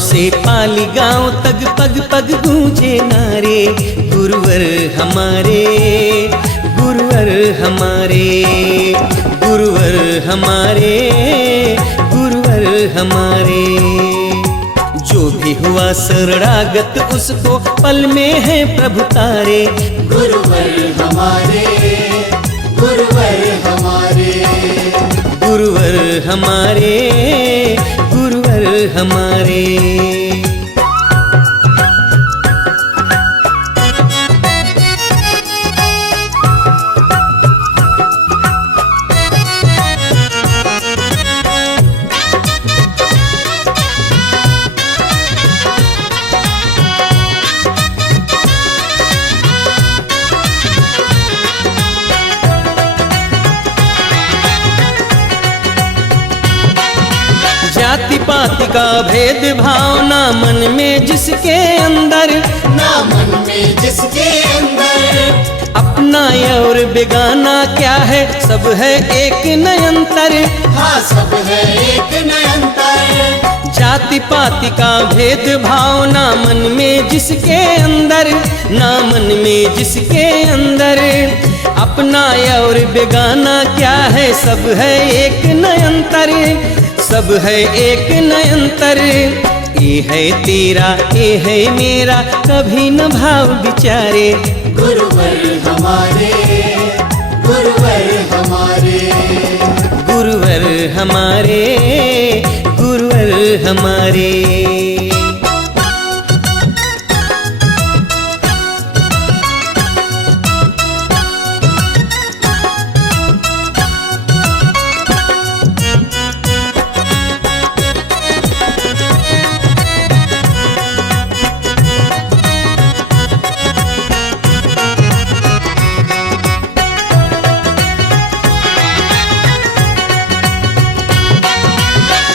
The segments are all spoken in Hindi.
से पाली गांव तक पग पग गूंजे नारे, गुरुवर हमारे, गुरुवर हमारे, गुरुवर हमारे, गुरुवर हमारे। जो भी हुआ शरणागत उसको पल में है प्रभु तारे, गुरुवर हमारे, गुरुवर हमारे, गुरुवर हमारे, गुरुवर हमारे। जाति पाति का भेद भावना मन में जिसके अंदर, ना मन में जिसके अंदर, अपना और बेगाना क्या है सब है एक नयंतर। हाँ सब है एक नयंतर। जाति पाति का भेद भावना मन में जिसके अंदर, ना मन में जिसके अंदर, अपना और बेगाना क्या है सब है एक नयंतर, सब है एक नयंतर। ये है तेरा ये है मेरा कभी न भाव विचारे, गुरुवर हमारे, गुरुवर हमारे, गुरुवर हमारे, गुरुवर हमारे।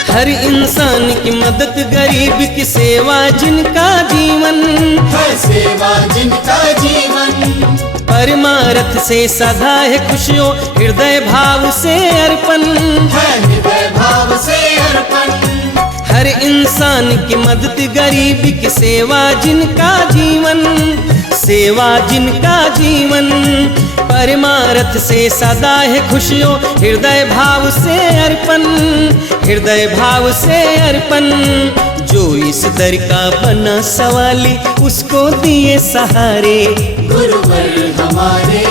हर इंसान की मदद गरीब की सेवा जिनका जीवन, है सेवा जिनका जीवन, परमार्थ से सदा है खुशियों हृदय भाव से अर्पण, है हृदय भाव से अर्पण। हर इंसान की मदद गरीब की सेवा जिनका जीवन, सेवा जिनका जीवन, परमार्थ से सदा है खुशियों हृदय भाव से अर्पण, हृदय भाव से अर्पण। जो इस दर का बना सवाली उसको दिए सहारे, गुरुवर हमारे,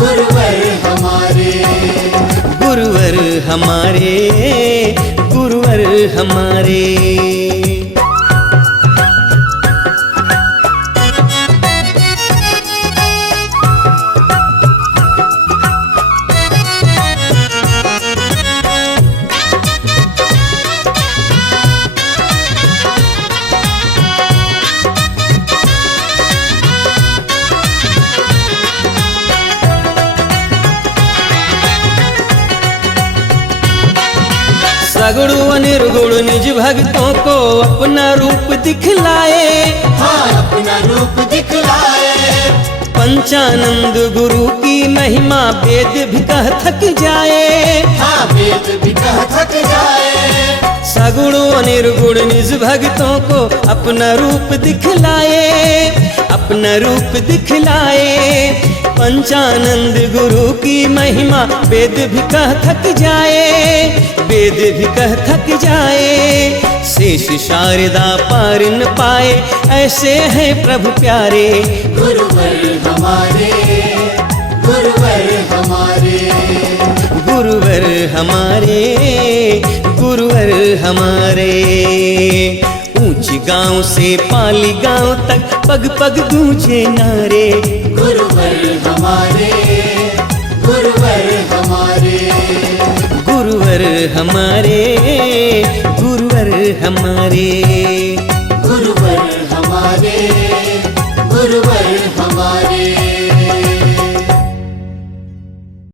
गुरुवर हमारे, गुरुवर हमारे, गुरुवर हमारे। सगुण व निर्गुण निज भक्तों को अपना रूप दिखलाए, हाँ अपना रूप दिखलाए। पंचानंद गुरु की महिमा वेद भी कह थक जाए, हाँ वेद भी कह थक जाए। सगुण व निर्गुण निज भक्तों को अपना रूप दिखलाए, अपना रूप दिखलाए। पंचानंद गुरु की महिमा वेद भी कह थक जाए, वेद भी कह थक जाए। शेष शारदा पार न पाए ऐसे हैं प्रभु प्यारे, गुरुवर हमारे, गुरुवर हमारे, गुरुवर हमारे, गुरुवर हमारे। ऊंच गांव से पाली गांव तक पग पग गूंजे नारे, गुरुवर हमारे, गुरुवर हमारे, गुरुवर हमारे, गुरुवर हमारे, गुरुवर